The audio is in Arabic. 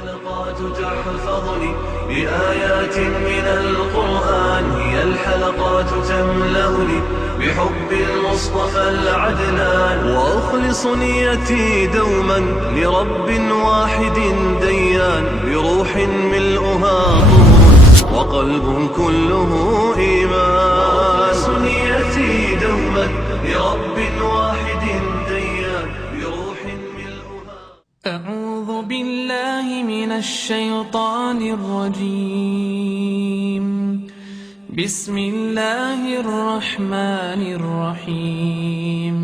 الحلقات تحفظني بآيات من القرآن، هي الحلقات تملأني بحب المصطفى العدنان، وأخلص نيتي دوما لرب واحد ديان، بروح ملؤها طهر وقلب كله إيمان. وأخلص نيتي دوما لرب واحد ديان، بروح ملؤها. أعوذ بالله من الشيطان الرجيم. بسم الله الرحمن الرحيم.